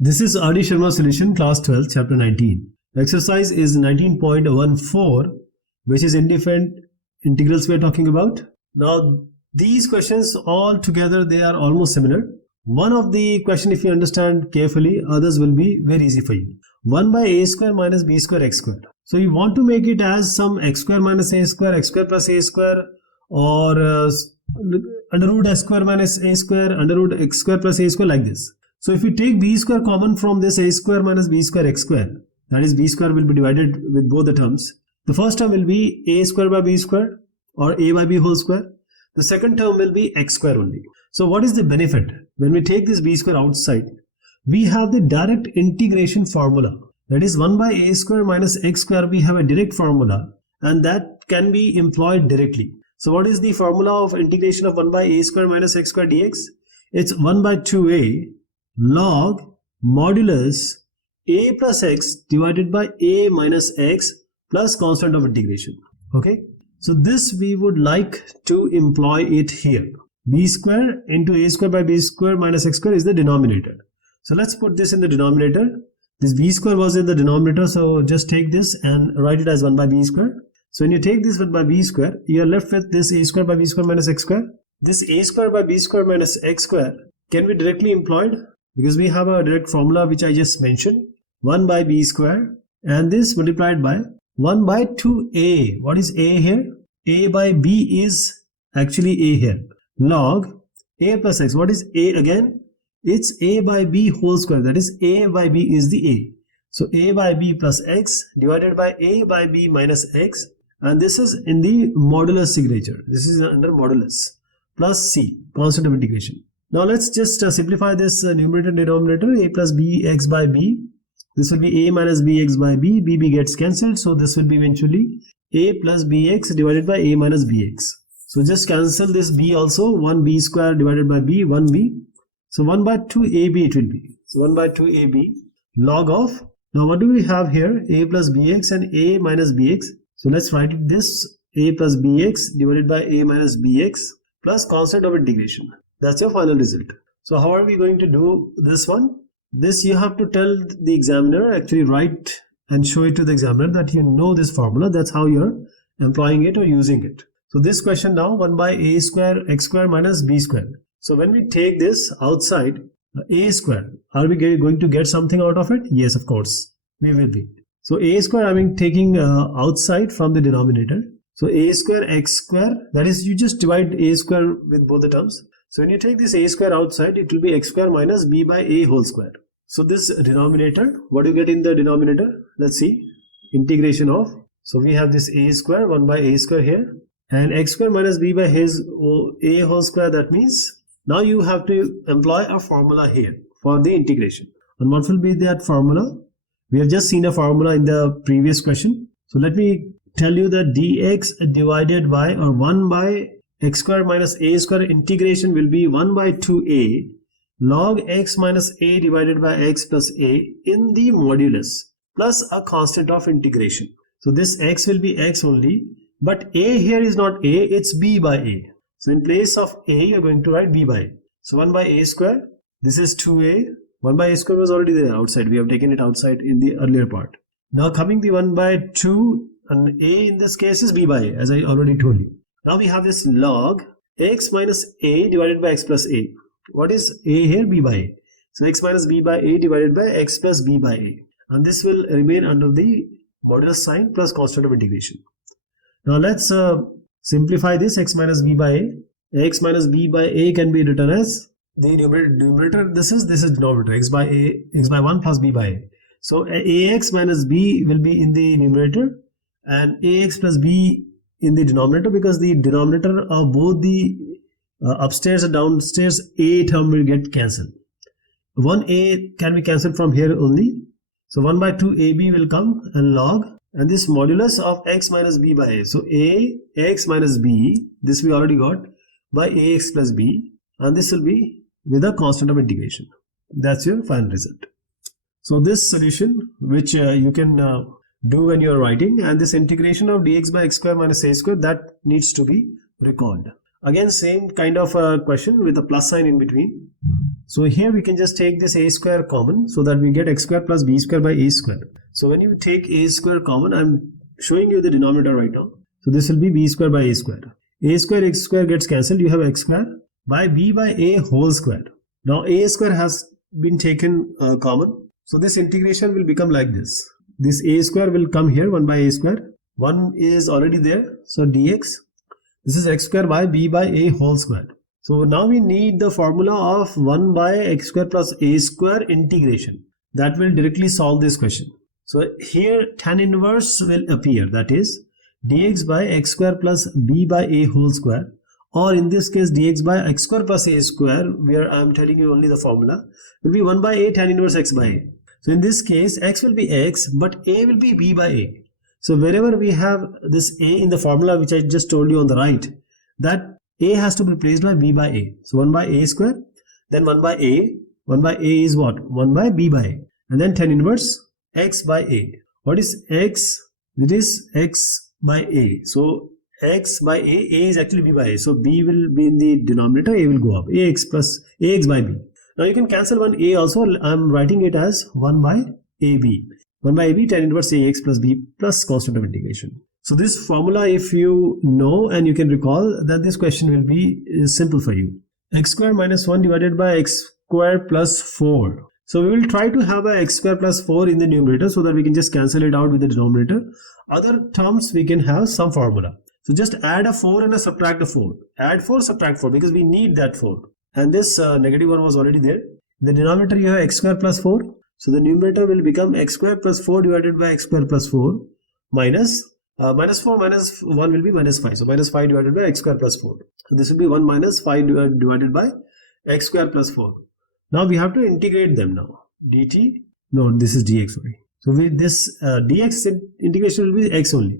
This is R.D. Sharma solution, class 12, chapter 19. The exercise is 19.14, which is indefinite integrals we are talking about. Now, these questions all together, they are almost similar. One of the question, if you understand carefully, others will be very easy for you. 1 by a square minus b square x square. So you want to make it as some x square minus a square, x square plus a square, or under root s square minus a square, under root x square plus a square, like this. So if you take b square common from this a square minus b square x square, that is b square will be divided with both the terms. The first term will be a square by b square or a by b whole square. The second term will be x square only. So what is the benefit? When we take this b square outside, we have the direct integration formula. That is 1 by a square minus x square. We have a direct formula and that can be employed directly. So what is the formula of integration of 1 by a square minus x square dx? It's 1 by 2a log modulus a plus x divided by a minus x plus constant of integration. Okay, so this we would like to employ it here. B square into a square by b square minus x square is the denominator. So let's put this in the denominator. This b square was in the denominator, so just take this and write it as 1 by b square. So when you take this 1 by b square, you are left with this a square by b square minus x square. This a square by b square minus x square can be directly employed because we have a direct formula which I just mentioned, 1 by b square, and this multiplied by 1 by 2a. What is a here? A by b is actually a here. Log a plus x. What is a again? It's a by b whole square. That is a by b is the a. So a by b plus x divided by a by b minus x, and this is in the modulus signature. This is under modulus plus c, constant of integration. Now let's just simplify this numerator and denominator. A plus bx by b. This will be a minus bx by b. B gets cancelled. So this will be eventually a plus bx divided by a minus bx. So just cancel this b also. 1b square divided by b, 1b. So 1 by 2ab it will be. So 1 by 2ab log of. Now what do we have here? A plus bx and a minus bx. So let's write it this. A plus bx divided by a minus bx plus constant of integration. That's your final result. So how are we going to do this one? This you have to tell the examiner, actually write and show it to the examiner that you know this formula. That's how you're employing it or using it. So this question now, 1 by a square x square minus b square. So when we take this outside, a square, are we going to get something out of it? Yes, of course, we will be. So a square I'm taking outside from the denominator. So a square x square, that is you just divide a square with both the terms. So when you take this a square outside, it will be x square minus b by a whole square. So this denominator, what do you get in the denominator? Let's see, integration of. So we have this a square, 1 by a square here, and x square minus b by a whole square. That means now you have to employ a formula here for the integration. And what will be that formula? We have just seen a formula in the previous question. So let me tell you that dx divided by, or 1 by x square minus a square integration will be 1 by 2a log x minus a divided by x plus a in the modulus plus a constant of integration. So this x will be x only, but a here is not a, it's b by a. So in place of a, you're going to write b by a. So 1 by a square, this is 2a. 1 by a square was already there outside. We have taken it outside in the earlier part. Now coming the 1 by 2, and a in this case is b by a, as I already told you. Now we have this log x minus a divided by x plus a. What is a here? B by a. So x minus b by a divided by x plus b by a. And this will remain under the modulus sign plus constant of integration. Now let's simplify this. X minus b by a. X minus b by a can be written as the numerator. This is denominator. X by 1 plus b by a. So ax minus b will be in the numerator and ax plus b in the denominator, because the denominator of both the upstairs and downstairs a term will get cancelled. 1a can be cancelled from here only. So 1 by 2ab will come and log, and this modulus of x minus b by a. So a x minus b, this we already got, by ax plus b, and this will be with a constant of integration. That's your final result. So this solution, which you can do when you are writing, and this integration of dx by x square minus a square, that needs to be recalled. Again, same kind of question with a plus sign in between. So here we can just take this a square common, so that we get x square plus b square by a square. So when you take a square common, I'm showing you the denominator right now. So this will be b square by a square. A square x square gets cancelled. You have x square by b by a whole square. Now a square has been taken common. So this integration will become like this. This a square will come here, 1 by a square. 1 is already there. So dx. This is x square by b by a whole square. So now we need the formula of 1 by x square plus a square integration. That will directly solve this question. So here tan inverse will appear. That is dx by x square plus b by a whole square. Or in this case dx by x square plus a square, where I am telling you only the formula, will be 1 by a tan inverse x by a. So in this case x will be x, but a will be b by a. So wherever we have this a in the formula which I just told you on the right, that a has to be replaced by b by a. So 1 by a square, then 1 by a. 1 by a is what? 1 by b by a. And then tan inverse x by a. What is x? It is x by a. So x by a is actually b by a. So b will be in the denominator, a will go up. Ax plus ax by b. Now you can cancel one a also. I am writing it as 1 by ab. 1 by ab tan inverse ax plus b plus constant of integration. So this formula, if you know and you can recall, that this question will be simple for you. X square minus 1 divided by x square plus 4. So we will try to have a x square plus 4 in the numerator so that we can just cancel it out with the denominator. Other terms we can have some formula. So just add a 4 and subtract a 4. Add 4, subtract 4 because we need that 4. And this negative one was already there. In the denominator you have x square plus 4. So the numerator will become x square plus 4 divided by x square plus 4 minus minus 4 minus 1 will be minus 5. So minus 5 divided by x square plus 4. So this will be 1 minus 5 divided by x square plus 4. Now we have to integrate them now. dt, no, this is dx only. So with this dx integration will be x only.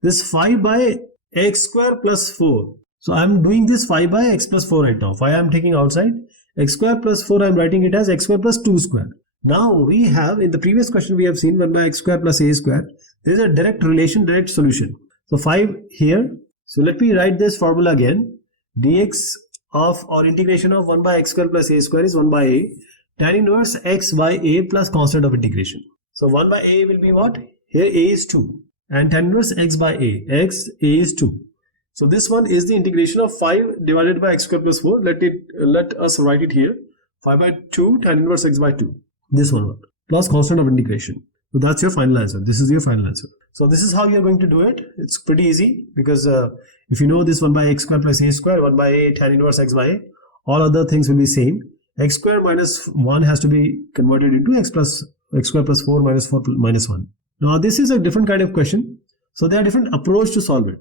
This 5 by x square plus 4. So I am doing this 5 by x plus 4 right now. 5 I am taking outside. X square plus 4 I am writing it as x square plus 2 square. Now we have, in the previous question we have seen 1 by x square plus a square. There is a direct relation, direct solution. So 5 here. So let me write this formula again. dx of or integration of 1 by x square plus a square is 1 by a. Tan inverse x by a plus constant of integration. So 1 by a will be what? Here a is 2. And tan inverse x by a. X, a is 2. So this one is the integration of 5 divided by x square plus 4. Let us write it here. 5 by 2 tan inverse x by 2. This one plus constant of integration. So that's your final answer. This is your final answer. So this is how you're going to do it. It's pretty easy because if you know this 1 by x square plus a square, 1 by a tan inverse x by a, all other things will be same. X square minus 1 has to be converted into x square plus 4 minus 4 minus 1. Now this is a different kind of question. So there are different approaches to solve it.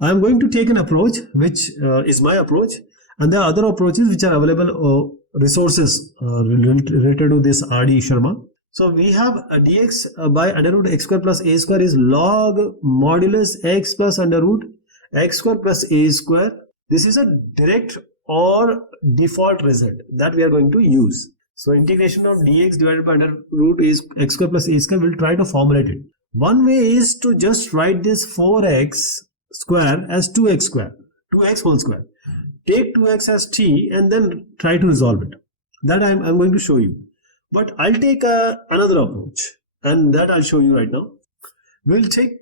I am going to take an approach which is my approach, and there are other approaches which are available resources related to this r.d.sharma. So we have a dx by under root x square plus a square is log modulus x plus under root x square plus a square. This is a direct or default result that we are going to use. So integration of dx divided by under root is x square plus a square. We'll try to formulate it. One way is to just write this 4x square as 2x square, 2x whole square. Take 2x as t and then try to resolve it. That I'm going to show you. But I'll take another approach, and that I'll show you right now. We'll take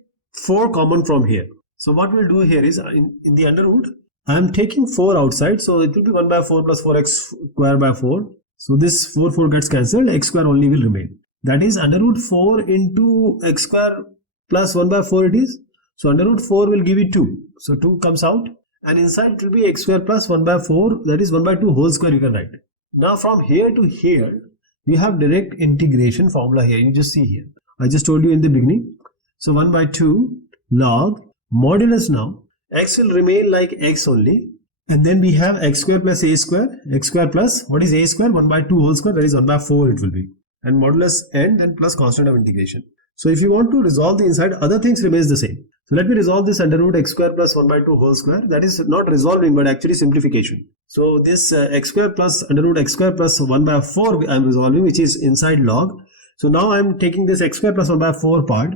4 common from here. So what we'll do here is in the under root, I'm taking 4 outside. So it will be 1 by 4 plus 4x square by 4. So this 4 gets cancelled. X square only will remain. That is under root 4 into x square plus 1 by 4 it is. So under root 4 will give you 2. So 2 comes out. And inside it will be x square plus 1 by 4. That is 1 by 2 whole square you can write. Now from here to here, you have direct integration formula here. You just see here. I just told you in the beginning. So 1 by 2 log modulus now. X will remain like x only. And then we have x square plus a square. X square plus, what is a square? 1 by 2 whole square. That is 1 by 4 it will be. And modulus n and plus constant of integration. So if you want to resolve the inside, other things remains the same. So let me resolve this under root x square plus 1 by 2 whole square. That is not resolving but actually simplification. So this x square plus under root x square plus 1 by 4 I am resolving, which is inside log. So now I am taking this x square plus 1 by 4 part.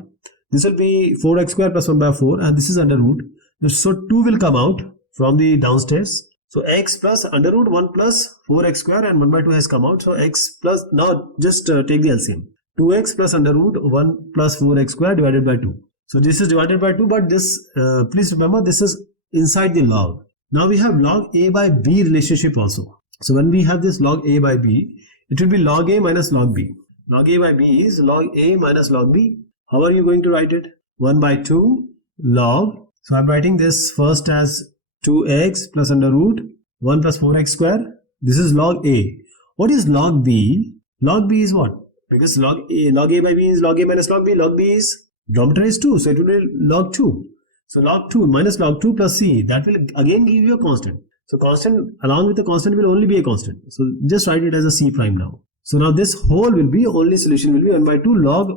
This will be 4x square plus 1 by 4 and this is under root. So 2 will come out. from the downstairs. So x plus under root 1 plus 4x square and 1 by 2 has come out. So x plus, now just take the LCM. 2x plus under root 1 plus 4x square divided by 2. So this is divided by 2, but this, please remember, this is inside the log. Now we have log a by b relationship also. So when we have this log a by b, it will be log a minus log b. Log a by b is log a minus log b. How are you going to write it? 1 by 2 log. So I'm writing this first as 2x plus under root 1 plus 4x square. This is log a. What is log b? Log b is what? Because log a by b is log a minus log b. Log b is, denominator is 2, so it will be log 2. So log 2 minus log 2 plus c, that will again give you a constant. So constant along with the constant will only be a constant. So just write it as a c prime now. So now this whole will be, only solution will be 1 by 2 log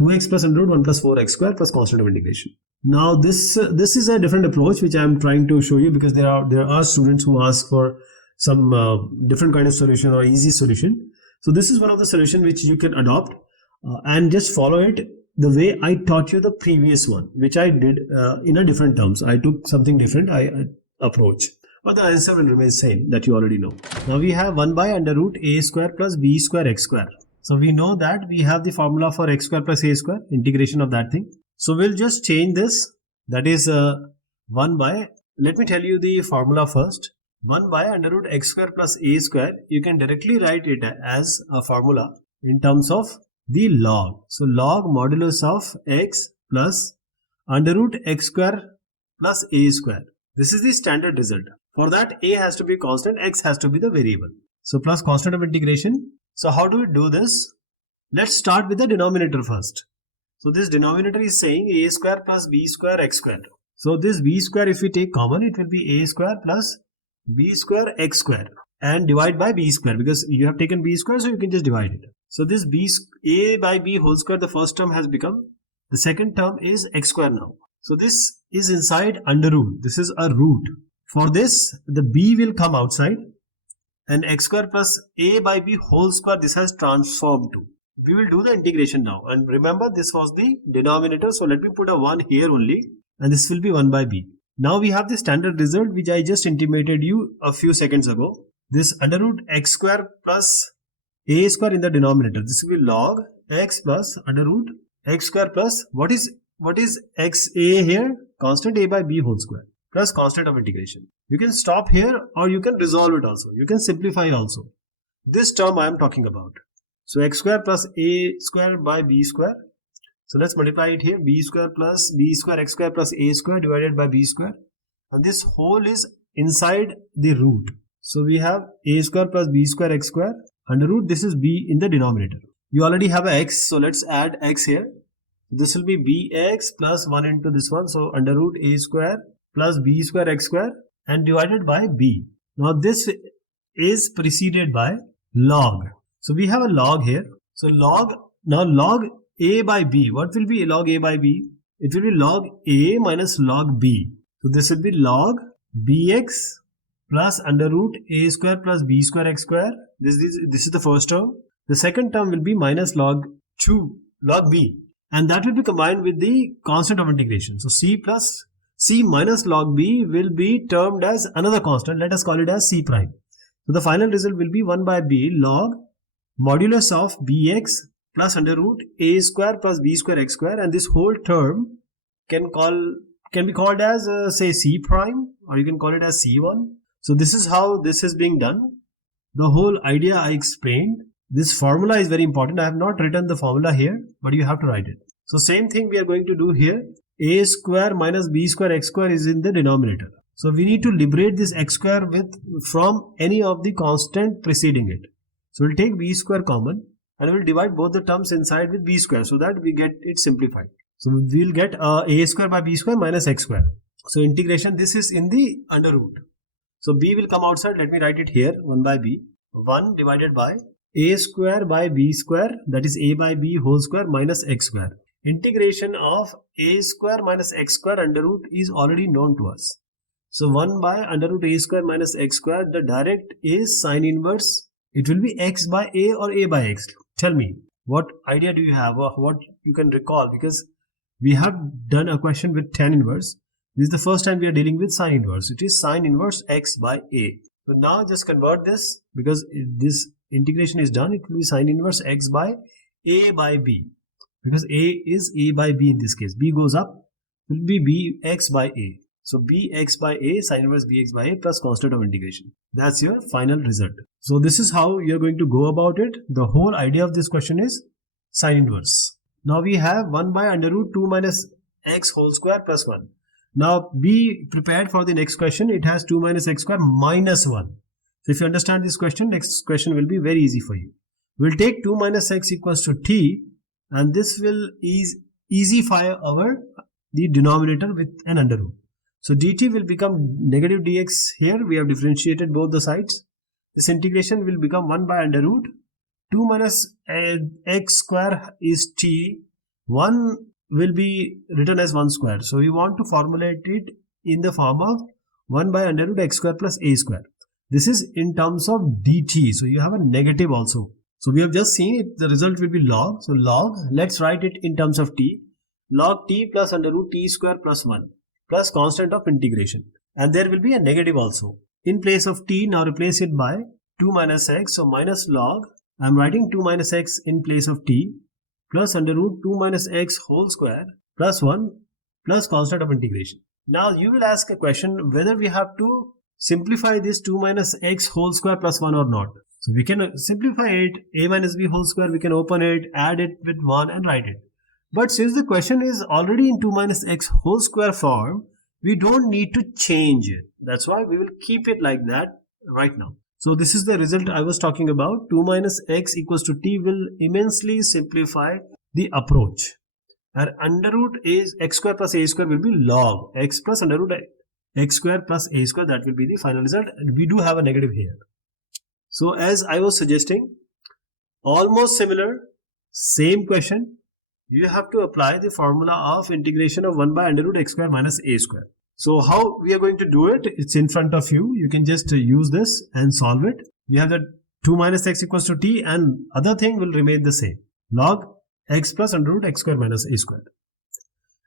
2x plus under root 1 plus 4x square plus constant of integration. Now this is a different approach which I am trying to show you, because there are students who ask for some different kind of solution or easy solution. So this is one of the solution which you can adopt and just follow it the way I taught you the previous one, which I did in a different terms. I took something different approach, but the answer will remain same that you already know. Now we have 1 by under root a square plus b square x square. So we know that we have the formula for x square plus a square, integration of that thing. So we'll just change this, that is 1 by, let me tell you the formula first. 1 by under root x square plus a square, you can directly write it as a formula in terms of the log. So log modulus of x plus under root x square plus a square. This is the standard result. For that, a has to be constant, x has to be the variable. So plus constant of integration. So how do we do this? Let's start with the denominator first. So this denominator is saying a square plus b square x square. So this b square, if we take common, it will be a square plus b square x square and divide by b square, because you have taken b square, so you can just divide it. So this a by b whole square, the first term has become, the second term is x square now. So this is inside under root. This is a root. For this, the b will come outside and x square plus a by b whole square, this has transformed to. We will do the integration now, and remember this was the denominator, so let me put a 1 here only, and this will be 1 by b. Now we have the standard result which I just intimated you a few seconds ago. This under root x square plus a square in the denominator, this will be log x plus under root x square plus what is x a here? Constant a by b whole square plus constant of integration. You can stop here or you can resolve it also. You can simplify also. This term I am talking about. So x square plus a square by b square. So let's multiply it here. B square plus b square x square plus a square divided by b square. And this whole is inside the root. So we have a square plus b square x square under root. This is b in the denominator. You already have a x. So let's add x here. This will be bx plus 1 into this one. So under root a square plus b square x square and divided by b. Now this is preceded by log. So we have a log here. So log, now log a by b. What will be log a by b? It will be log a minus log b. So this will be log bx plus under root a square plus b square x square. This is the first term. The second term will be minus log b. And that will be combined with the constant of integration. So c minus log b will be termed as another constant. Let us call it as c prime. So the final result will be 1 by b log modulus of bx plus under root a square plus b square x square, and this whole term can be called as say c prime, or you can call it as c1. So this is how this is being done. The whole idea I explained. This formula is very important. I have not written the formula here, but you have to write it. So same thing we are going to do here. A square minus b square x square is in the denominator. So we need to liberate this x square from any of the constant preceding it. So we'll take b square common and we'll divide both the terms inside with b square so that we get it simplified. So we'll get a square by b square minus x square. So integration, this is in the under root. So b will come outside. Let me write it here, 1 by b. 1 divided by a square by b square, that is a by b whole square minus x square. Integration of a square minus x square under root is already known to us. So 1 by under root a square minus x square, the direct is sine inverse. It will be x by a or a by x. Tell me, what idea do you have or what you can recall? Because we have done a question with tan inverse. This is the first time we are dealing with sine inverse. It is sine inverse x by a. So now just convert this, because this integration is done. It will be sine inverse x by a by b, because a is a by b in this case. B goes up, it will be bx by a. So bx by a, sine inverse bx by a plus constant of integration. That's your final result. So this is how you're going to go about it. The whole idea of this question is sine inverse. Now we have 1 by under root 2 minus x whole square plus 1. Now be prepared for the next question. It has 2 minus x square minus 1. So if you understand this question, next question will be very easy for you. We'll take 2 minus x equals to t, and this will easify the denominator with an under root. So dt will become negative dx here. We have differentiated both the sides. This integration will become 1 by under root 2 minus x square is t. 1 will be written as 1 square. So we want to formulate it in the form of 1 by under root x square plus a square. This is in terms of dt. So you have a negative also. So we have just seen it. The result will be log. So log, let's write it in terms of t. Log t plus under root t square plus 1 plus constant of integration. And there will be a negative also. In place of t, now replace it by 2 minus x. So minus log, I am writing 2 minus x in place of t plus under root 2 minus x whole square plus 1 plus constant of integration. Now you will ask a question whether we have to simplify this 2 minus x whole square plus 1 or not. So we can simplify it, a minus b whole square, we can open it, add it with 1 and write it. But since the question is already in 2 minus x whole square form, we don't need to change it. That's why we will keep it like that right now. So this is the result I was talking about. 2 minus x equals to t will immensely simplify the approach. And under root is x square plus a square will be log x plus under root x square plus a square. That will be the final result. And we do have a negative here. So as I was suggesting, almost similar, same question. You have to apply the formula of integration of 1 by under root x square minus a square. So how we are going to do it? It's in front of you. You can just use this and solve it. We have that 2 minus x equals to t, and other thing will remain the same. Log x plus under root x square minus a square.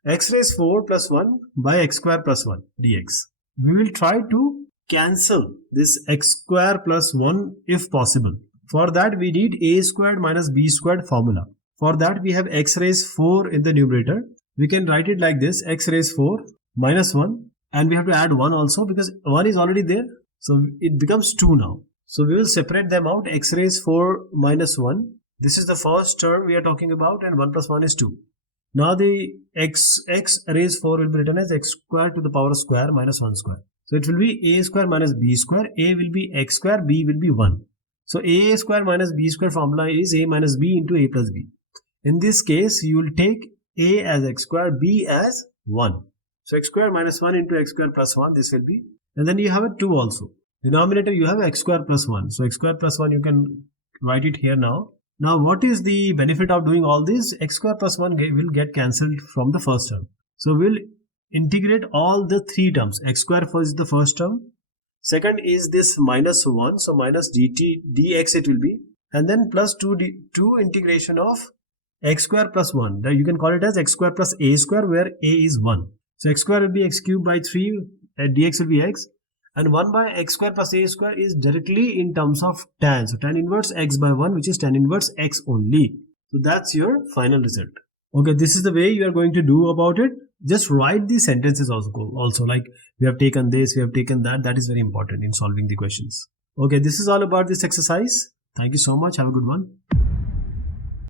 X raised 4 plus 1 by x square plus 1 dx. We will try to cancel this x square plus 1 if possible. For that we need a squared minus b squared formula. For that we have x raised 4 in the numerator. We can write it like this: x raised 4 minus 1, and we have to add 1 also because 1 is already there. So it becomes 2 now. So we will separate them out. X raised 4 minus 1. This is the first term we are talking about, and 1 plus 1 is 2. Now the x raised 4 will be written as x square to the power square minus 1 square. So it will be a square minus b square. A will be x square, b will be 1. So a square minus b square formula is a minus b into a plus b. In this case, you will take a as x square, b as 1. So x square minus 1 into x square plus 1, this will be. And then you have a 2 also. Denominator, you have x square plus 1. So x square plus 1, you can write it here now. Now what is the benefit of doing all this? X square plus 1 will get cancelled from the first term. So we'll integrate all the 3 terms. X square is the first term. Second is this minus 1. So minus dt dx it will be. And then plus 2 integration of x square plus 1. That you can call it as x square plus a square, where a is 1. So x square will be x cubed by 3, and dx will be x. And 1 by x square plus a square is directly in terms of tan. So tan inverse x by 1, which is tan inverse x only. So that's your final result. Okay, this is the way you are going to do about it. Just write the sentences also like we have taken this, we have taken that. That is very important in solving the questions. Okay, this is all about this exercise. Thank you so much. Have a good one.